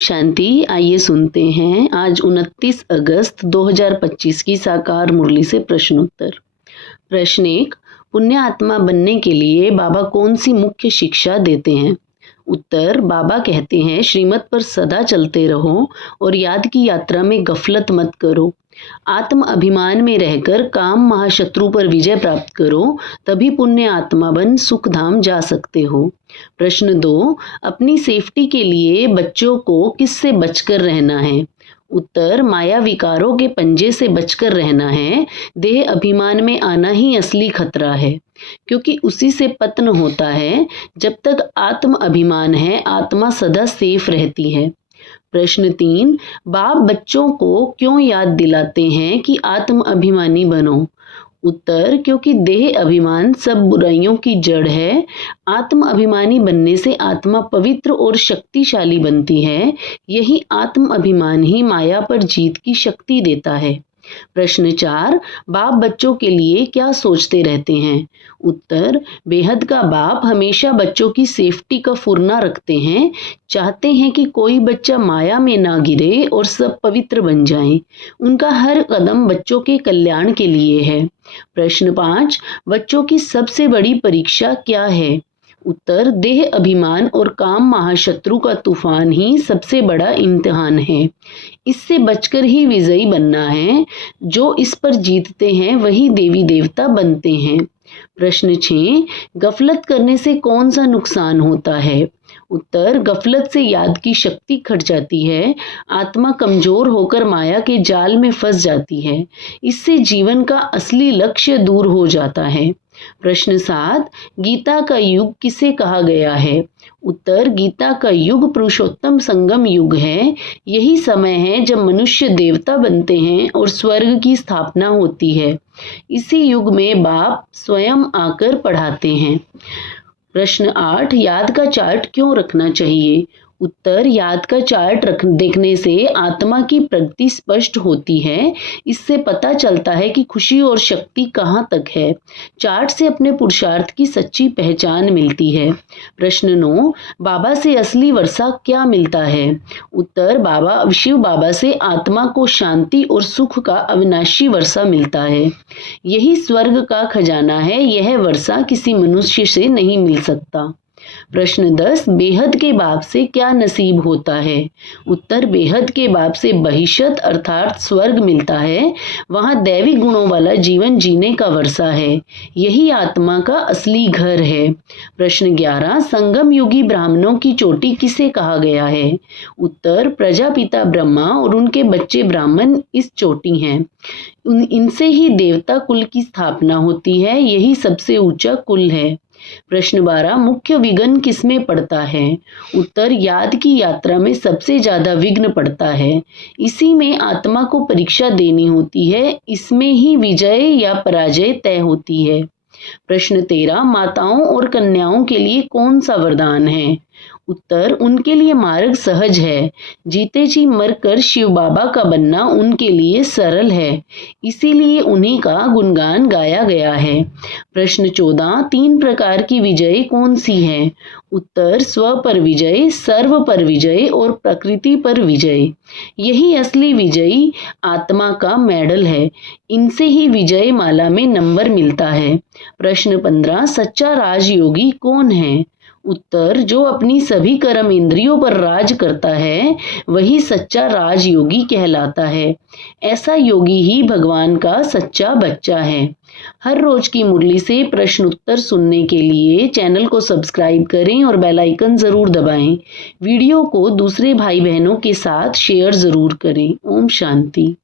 शांति। आइए सुनते हैं आज 29 अगस्त 2025 की साकार मुरली से प्रश्नोत्तर। प्रश्न 1, पुण्य आत्मा बनने के लिए बाबा कौन सी मुख्य शिक्षा देते हैं? उत्तर, बाबा कहते हैं श्रीमत पर सदा चलते रहो और याद की यात्रा में गफलत मत करो। आत्म अभिमान में रहकर काम महाशत्रु पर विजय प्राप्त करो, तभी पुण्य आत्मा बन सुख धाम जा सकते हो। प्रश्न 2, अपनी सेफ्टी के लिए बच्चों को किससे बचकर रहना है? उत्तर, माया विकारों के पंजे से बचकर रहना है। देह अभिमान में आना ही असली खतरा है, क्योंकि उसी से पतन होता है। जब तक आत्म अभिमान है, आत्मा सदा सेफ रहती है। प्रश्न 3, बाप बच्चों को क्यों याद दिलाते हैं कि आत्म अभिमानी बनो? उत्तर, क्योंकि देह अभिमान सब बुराइयों की जड़ है। आत्म अभिमानी बनने से आत्मा पवित्र और शक्तिशाली बनती है। यही आत्म अभिमान ही माया पर जीत की शक्ति देता है। प्रश्न 4, बाप बच्चों के लिए क्या सोचते रहते हैं? उत्तर, बेहद का बाप हमेशा बच्चों की सेफ्टी का फुरना रखते हैं। चाहते हैं कि कोई बच्चा माया में ना गिरे और सब पवित्र बन जाएं। उनका हर कदम बच्चों के कल्याण के लिए है। प्रश्न 5, बच्चों की सबसे बड़ी परीक्षा क्या है? उत्तर, देह अभिमान और काम महाशत्रु का तूफान ही सबसे बड़ा इम्तिहान है। इससे बचकर ही विजयी बनना है। जो इस पर जीतते हैं वही देवी देवता बनते हैं। प्रश्न 6, गफलत करने से कौन सा नुकसान होता है? उत्तर, गफलत से याद की शक्ति घट जाती है। आत्मा कमजोर होकर माया के जाल में फंस जाती है। इससे जीवन का असली लक्ष्य दूर हो जाता है। प्रश्न 7, गीता का युग किसे कहा गया है? उत्तर, गीता का युग पुरुषोत्तम संगम युग है। यही समय है जब मनुष्य देवता बनते हैं और स्वर्ग की स्थापना होती है। इसी युग में बाप स्वयं आकर पढ़ाते हैं। प्रश्न 8, याद का चार्ट क्यों रखना चाहिए? उत्तर, याद का चार्ट देखने से आत्मा की प्रगति स्पष्ट होती है। इससे पता चलता है कि खुशी और शक्ति कहाँ तक है। चार्ट से अपने पुरुषार्थ की सच्ची पहचान मिलती है। प्रश्न 9, बाबा से असली वर्षा क्या मिलता है? उत्तर, शिव बाबा से आत्मा को शांति और सुख का अविनाशी वर्षा मिलता है। यही स्वर्ग का खजाना है। यह वर्षा किसी मनुष्य से नहीं मिल सकता। प्रश्न 10, बेहद के बाप से क्या नसीब होता है? उत्तर, बेहद के बाप से बहिष्त अर्थात स्वर्ग मिलता है। वहां दैवी गुणों वाला जीवन जीने का वर्षा है। यही आत्मा का असली घर है। प्रश्न 11, संगम युगी ब्राह्मणों की चोटी किसे कहा गया है? उत्तर, प्रजापिता ब्रह्मा और उनके बच्चे ब्राह्मण इस चोटी हैं। इनसे ही देवता कुल की स्थापना होती है। यही सबसे ऊंचा कुल है। प्रश्न 12, मुख्य विघ्न किसमें पड़ता है? उत्तर, याद की यात्रा में सबसे ज्यादा विघ्न पड़ता है। इसी में आत्मा को परीक्षा देनी होती है। इसमें ही विजय या पराजय तय होती है। प्रश्न 13, माताओं और कन्याओं के लिए कौन सा वरदान है? उत्तर, उनके लिए मार्ग सहज है। जीते जी मरकर शिव बाबा का बनना उनके लिए सरल है। इसीलिए उन्हीं का गुणगान गाया गया है। प्रश्न 14, 3 प्रकार की विजय कौन सी है? उत्तर, स्व पर विजय, सर्व पर विजय और प्रकृति पर विजय। यही असली विजयी आत्मा का मेडल है। इनसे ही विजय माला में नंबर मिलता है। प्रश्न 15, सच्चा राजयोगी कौन है? उत्तर, जो अपनी सभी कर्म इंद्रियों पर राज करता है वही सच्चा राजयोगी कहलाता है। ऐसा योगी ही भगवान का सच्चा बच्चा है। हर रोज की मुरली से प्रश्न उत्तर सुनने के लिए चैनल को सब्सक्राइब करें और बेल आइकन जरूर दबाएं। वीडियो को दूसरे भाई बहनों के साथ शेयर जरूर करें। ओम शांति।